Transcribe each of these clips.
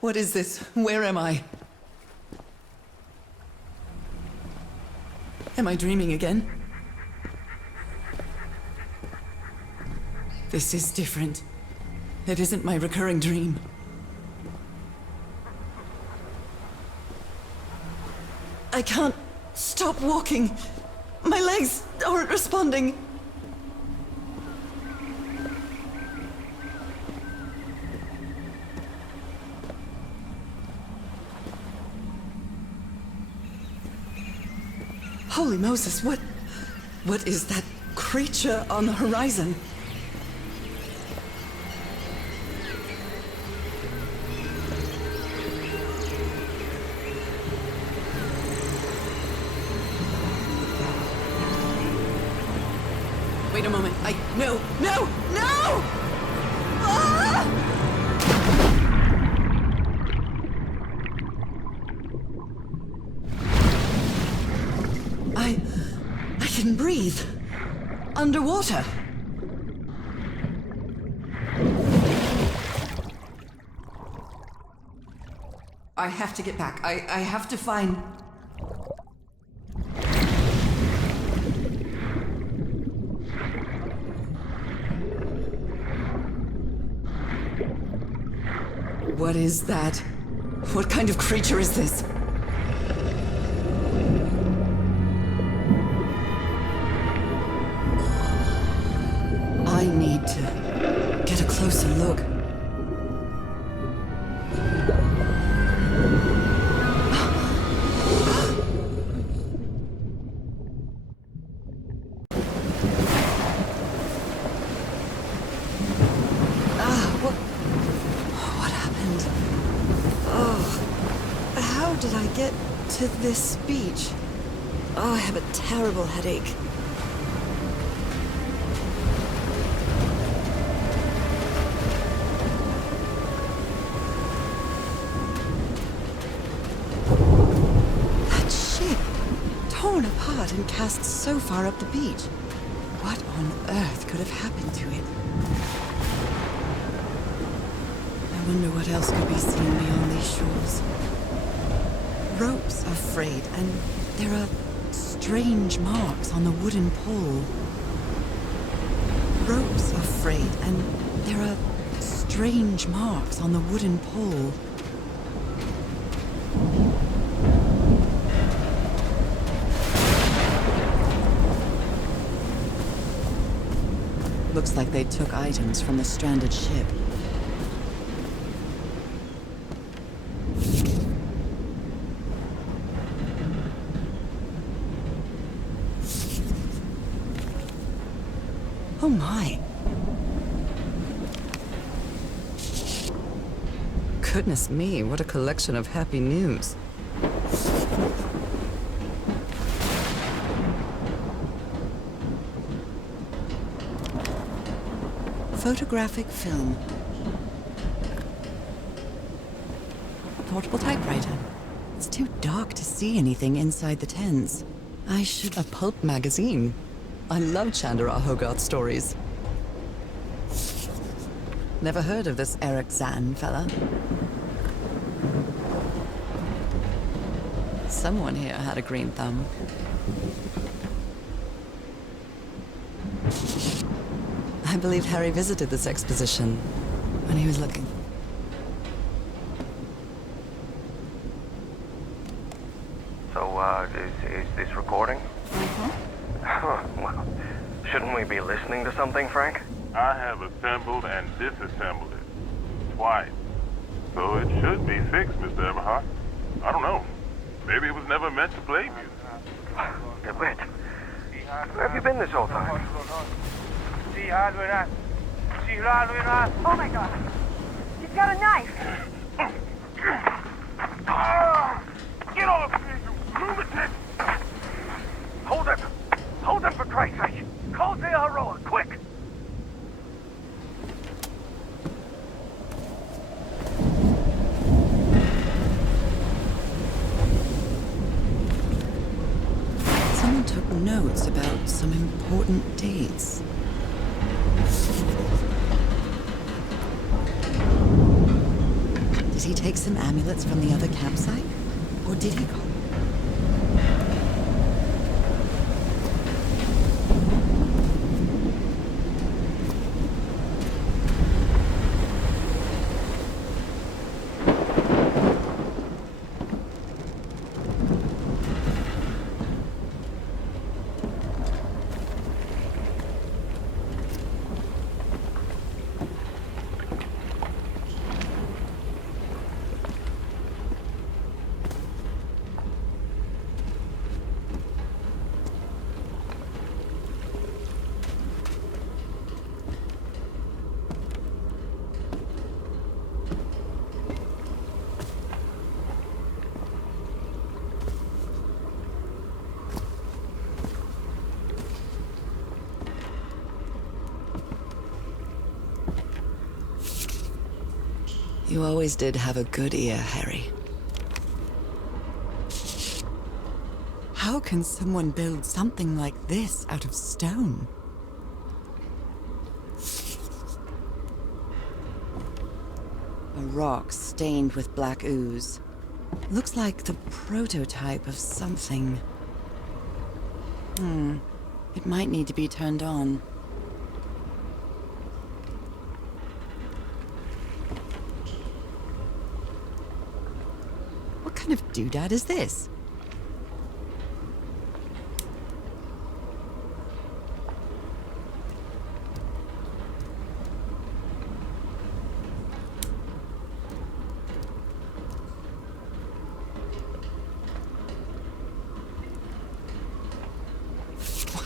What is this? Where am I? Am I dreaming again? This is different. It isn't my recurring dream. I can't stop walking. My legs aren't responding. Holy Moses, what is that creature on the horizon? Wait a moment. No! Ah! I can breathe. Underwater. I have to get back. I have to find... What is that? What kind of creature is this? I need to get a closer look. What happened? Oh, how did I get to this beach? Oh, I have a terrible headache. Torn apart and cast so far up the beach. What on earth could have happened to it? I wonder what else could be seen beyond these shores. Ropes are frayed, and there are strange marks on the wooden pole. Ropes are frayed, and there are strange marks on the wooden pole. Looks like they took items from the stranded ship. Oh my. Goodness me, what a collection of happy news. Photographic film. A portable typewriter. It's too dark to see anything inside the tents. I should... A pulp magazine. I love Chandra Hogarth stories. Never heard of this Eric Zan fella. Someone here had a green thumb. I believe Harry visited this exposition when he was looking. So, is this recording? Mm-hmm. Well, shouldn't we be listening to something, Frank? I have assembled and disassembled it twice. So it should be fixed, Mr. Everhart. I don't know. Maybe it was never meant to play music. DeWitt, where have you been this whole time? Oh my god. He's got a knife. Get off me, you lunatic! Hold it! Hold it for Christ's sake! Call the Aroa, quick! Someone took notes about some important dates. he take some amulets from the other campsite? Or did he call? You always did have a good ear, Harry. How can someone build something like this out of stone? A rock stained with black ooze. Looks like the prototype of something. It might need to be turned on. What kind of doodad is this?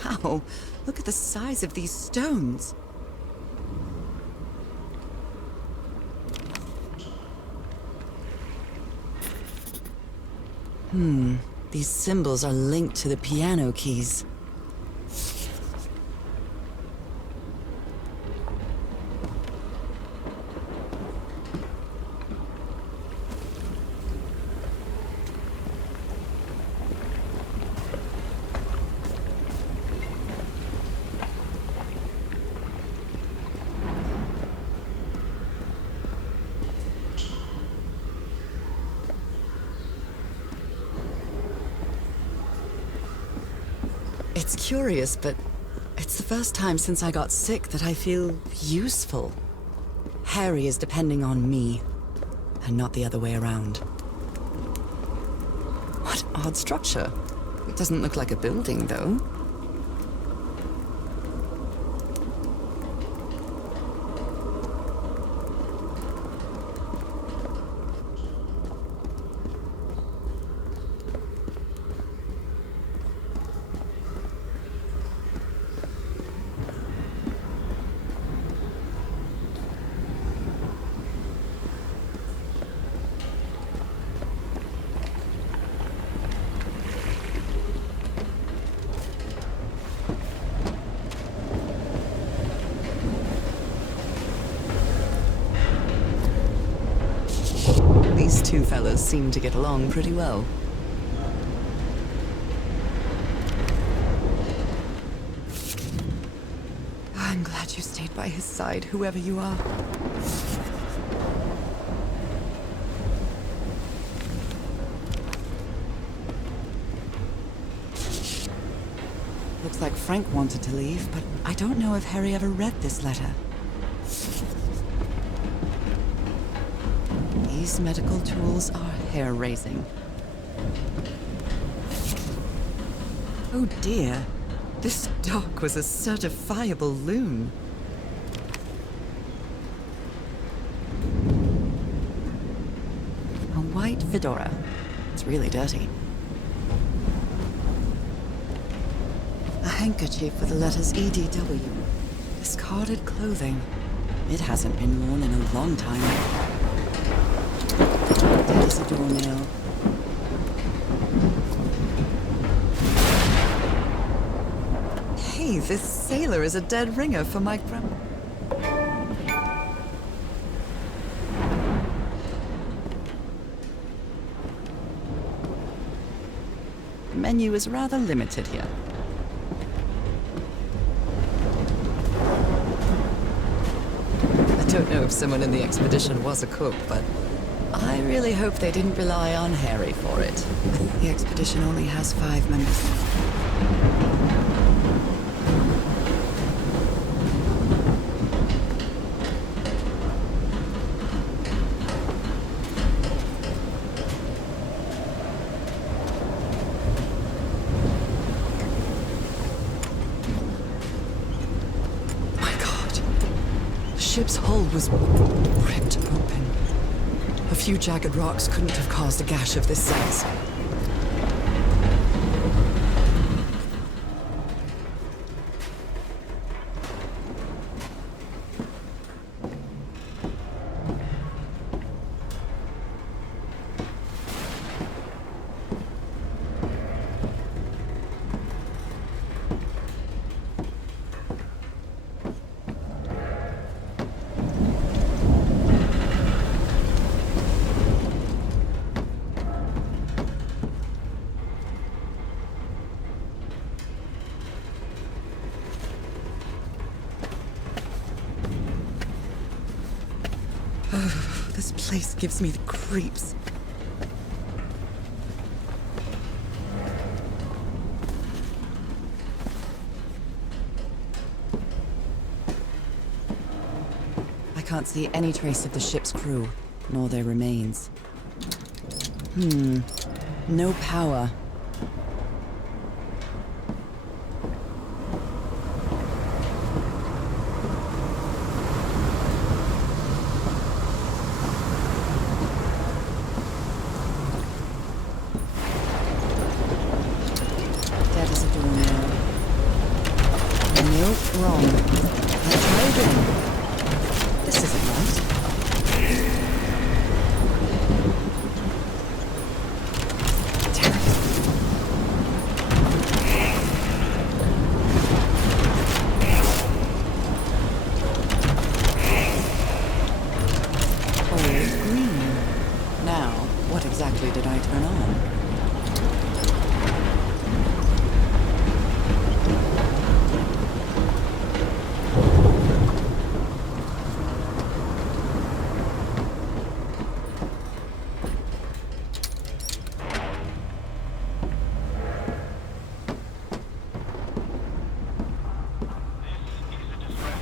Wow, look at the size of these stones. These symbols are linked to the piano keys. It's curious, but it's the first time since I got sick that I feel useful. Harry is depending on me, and not the other way around. What odd structure. It doesn't look like a building, though. These two fellas seem to get along pretty well. I'm glad you stayed by his side, whoever you are. Looks like Frank wanted to leave, but I don't know if Harry ever read this letter. These medical tools are hair-raising. Oh dear, this doc was a certifiable loon. A white fedora. It's really dirty. A handkerchief with the letters EDW. Discarded clothing. It hasn't been worn in a long time. There's a doornail. Hey, this sailor is a dead ringer for my grandma. The menu is rather limited here. I don't know if someone in the expedition was a cook, but I really hope they didn't rely on Harry for it. The expedition only has 5 members. My God. The ship's hull was ripped open. A few jagged rocks couldn't have caused a gash of this size. This place gives me the creeps. I can't see any trace of the ship's crew, nor their remains. No power. Dead as a doornail. Nope, wrong. I'll try again. This isn't right. Damn it. Always green. Now, what exactly did I turn on?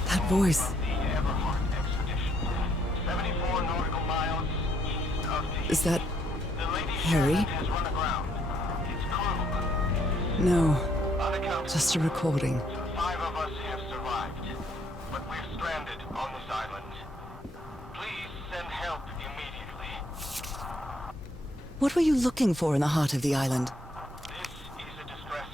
That voice. Is that Harry? No, just a recording. 5 of us have survived, but we're stranded on this island. Please send help immediately. What were you looking for in the heart of the island? This is a distress.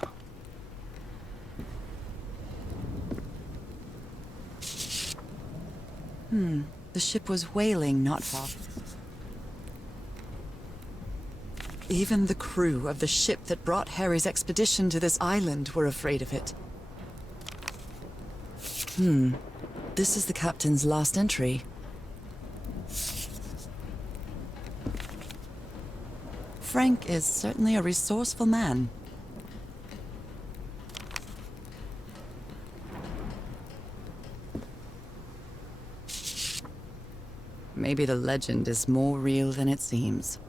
The ship was whaling not far. Even the crew of the ship that brought Harry's expedition to this island were afraid of it. This is the captain's last entry. Frank is certainly a resourceful man. Maybe the legend is more real than it seems.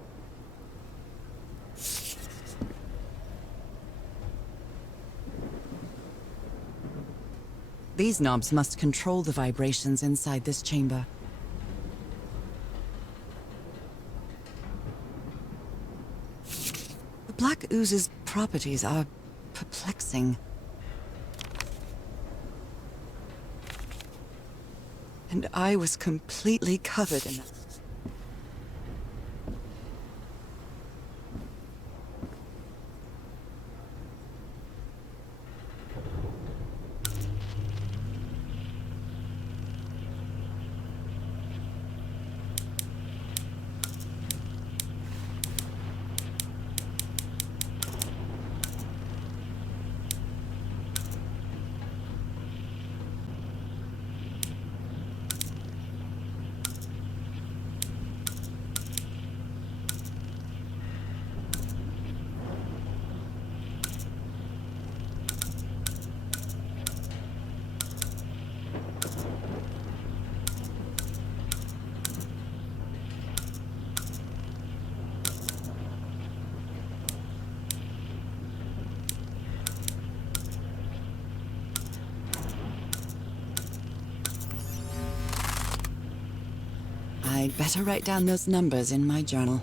These knobs must control the vibrations inside this chamber. The black ooze's properties are perplexing. And I was completely covered in that. I'd better write down those numbers in my journal.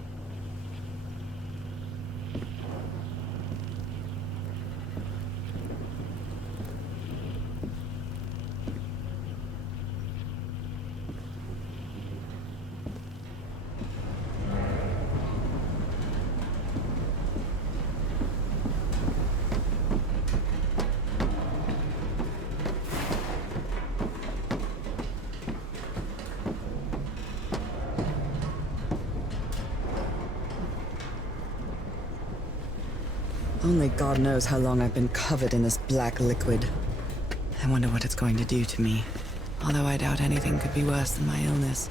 Only God knows how long I've been covered in this black liquid. I wonder what it's going to do to me. Although I doubt anything could be worse than my illness.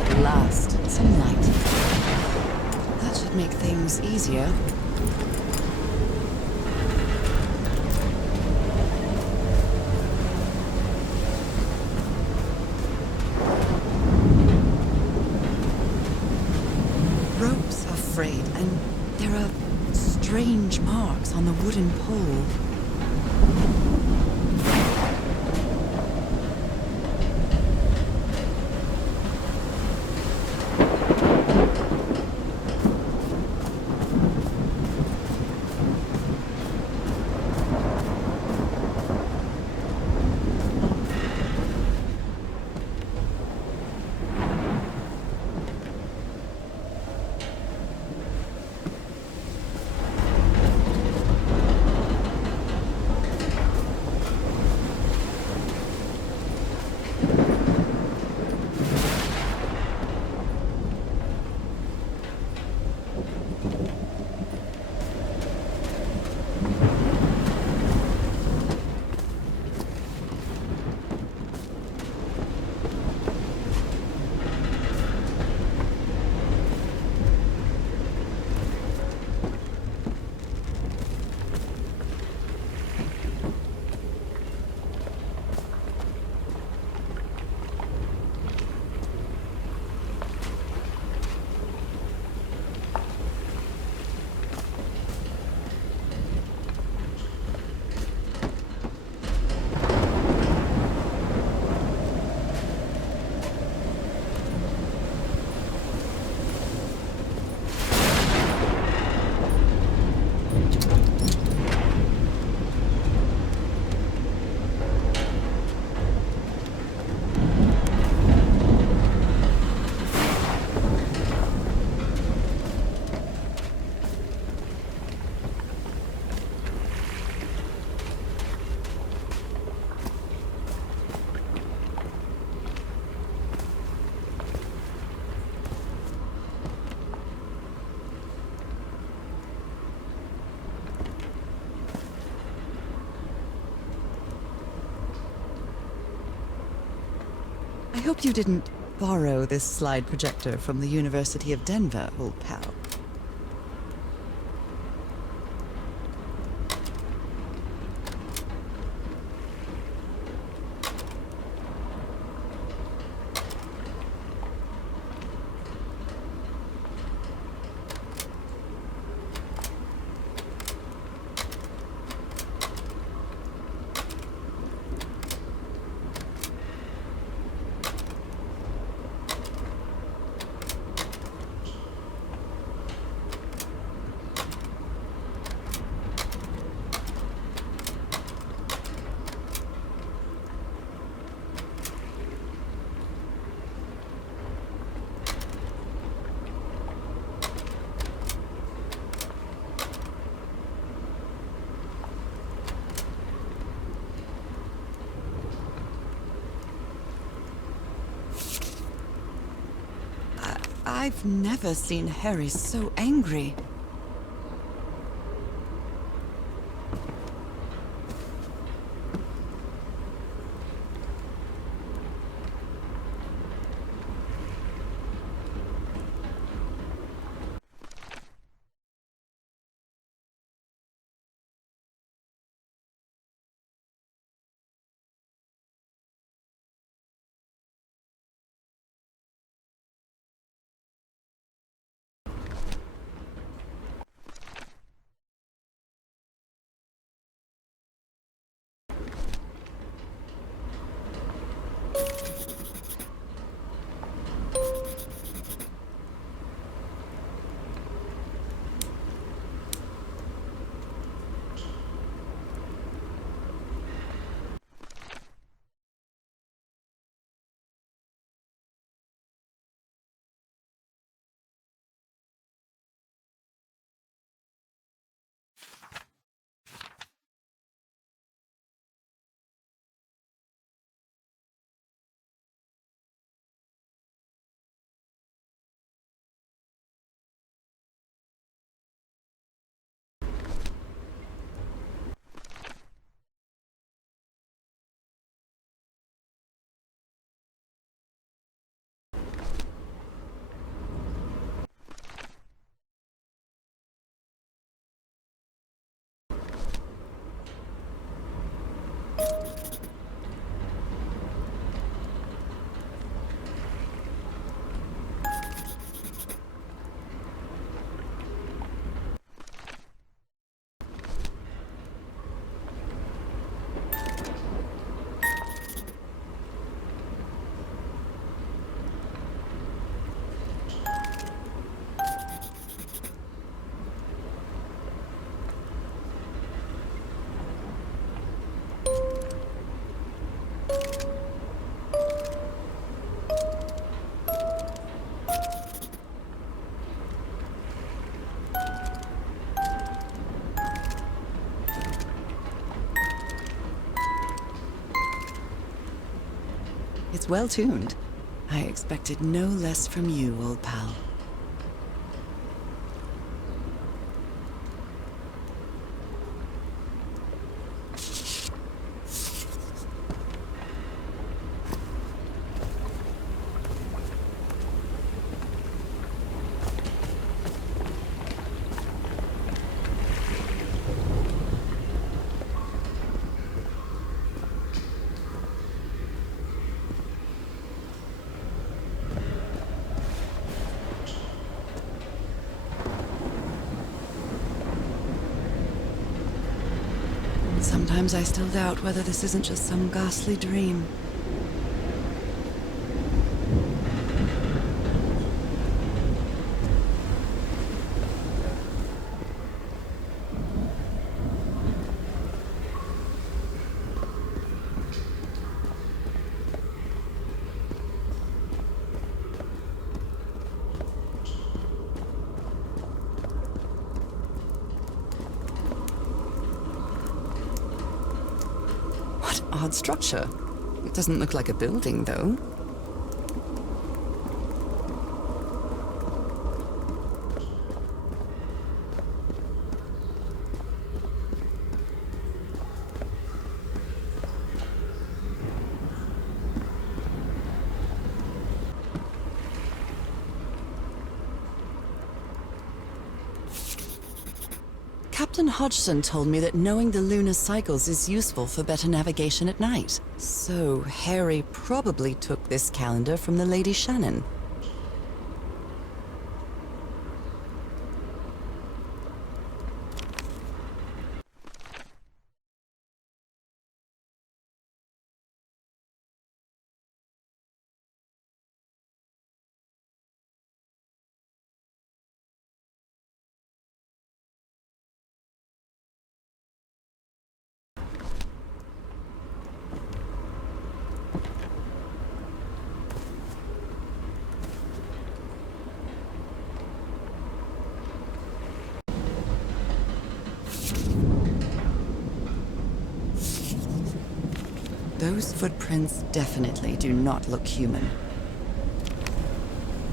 At last, some light. That should make things easier. Ropes are frayed, and there are strange marks on the wooden pole. I hope you didn't borrow this slide projector from the University of Denver, old pal. I've never seen Harry so angry. Seems well tuned. I expected no less from you, old pal. Sometimes I still doubt whether this isn't just some ghastly dream. Odd structure. It doesn't look like a building, though. Captain Hodgson told me that knowing the lunar cycles is useful for better navigation at night. So Harry probably took this calendar from the Lady Shannon. Those footprints definitely do not look human.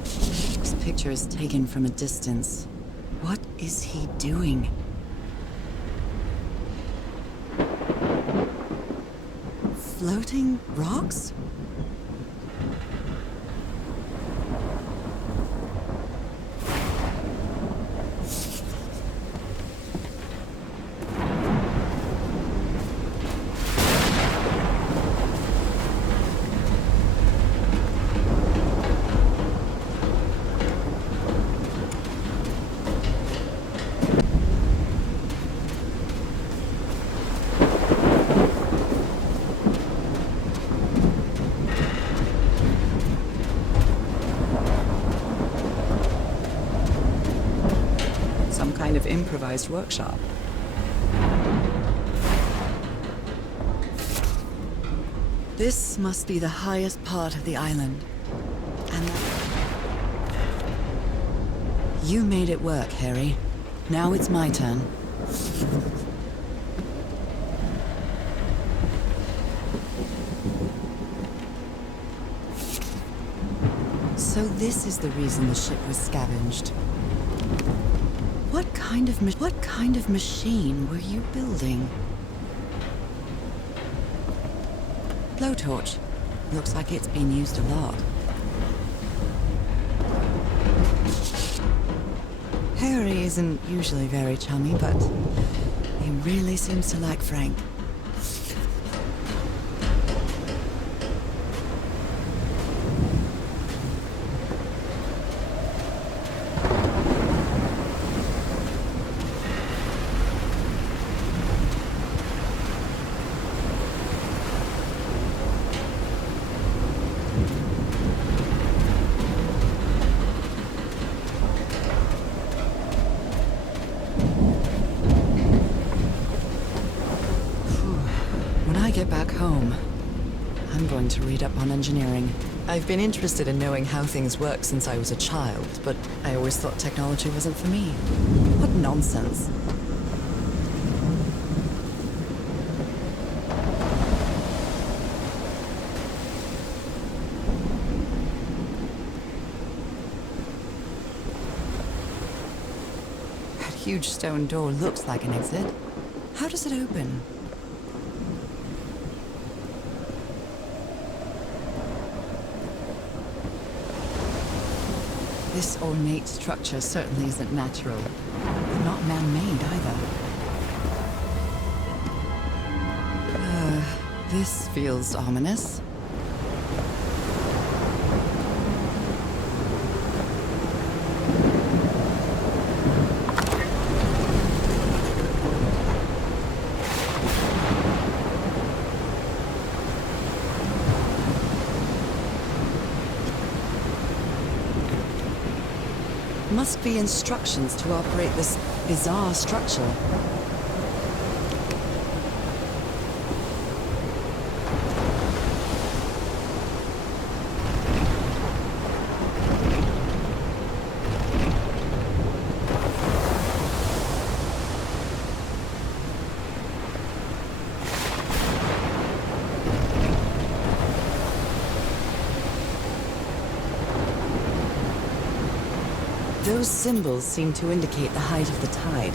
This picture is taken from a distance. What is he doing? Floating rocks? Kind of improvised workshop. This must be the highest part of the island. And you made it work, Harry. Now it's my turn. So this is the reason the ship was scavenged. What kind of machine were you building? Blowtorch. Looks like it's been used a lot. Harry isn't usually very chummy, but he really seems to like Frank. Get back home. I'm going to read up on engineering. I've been interested in knowing how things work since I was a child, but I always thought technology wasn't for me. What nonsense. huge stone door looks like an exit. How does it open? This ornate structure certainly isn't natural, but not man-made either. This feels ominous. Must be instructions to operate this bizarre structure. Those symbols seem to indicate the height of the tide.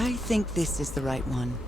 I think this is the right one.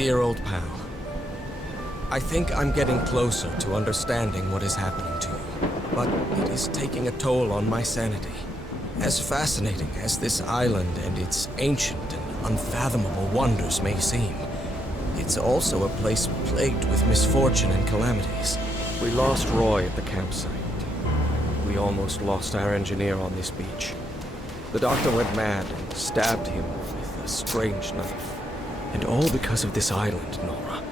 Dear old pal, I think I'm getting closer to understanding what is happening to you, but it is taking a toll on my sanity. As fascinating as this island and its ancient and unfathomable wonders may seem, it's also a place plagued with misfortune and calamities. We lost Roy at the campsite. We almost lost our engineer on this beach. The doctor went mad and stabbed him with a strange knife. And all because of this island, Nora.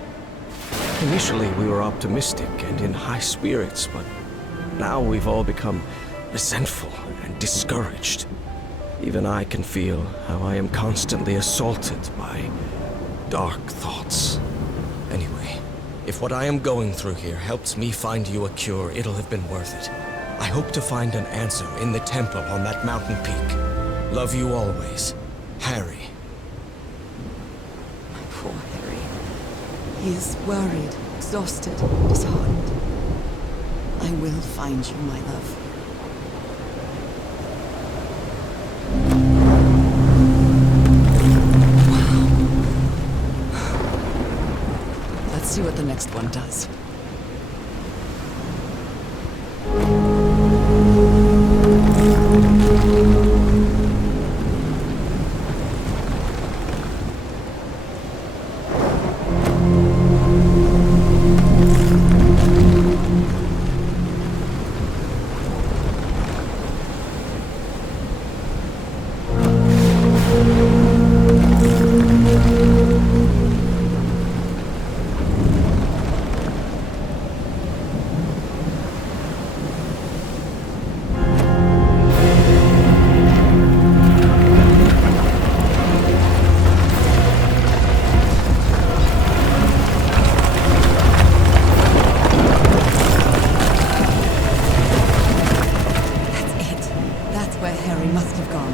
Initially, we were optimistic and in high spirits, but now we've all become resentful and discouraged. Even I can feel how I am constantly assaulted by dark thoughts. Anyway, if what I am going through here helps me find you a cure, it'll have been worth it. I hope to find an answer in the temple on that mountain peak. Love you always, Harry. My poor Harry. He is worried, exhausted, disheartened. I will find you, my love. Wow. Let's see what the next one does. Where Harry must have gone.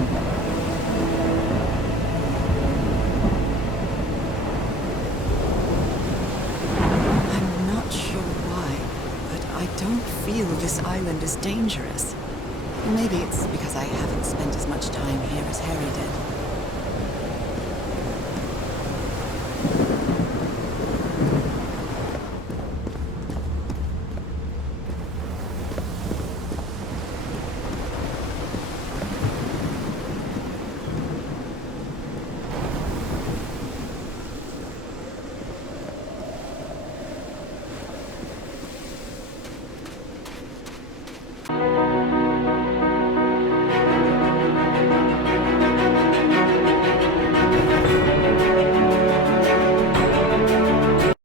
I'm not sure why, but I don't feel this island is dangerous. Maybe it's because I haven't spent as much time here as Harry did.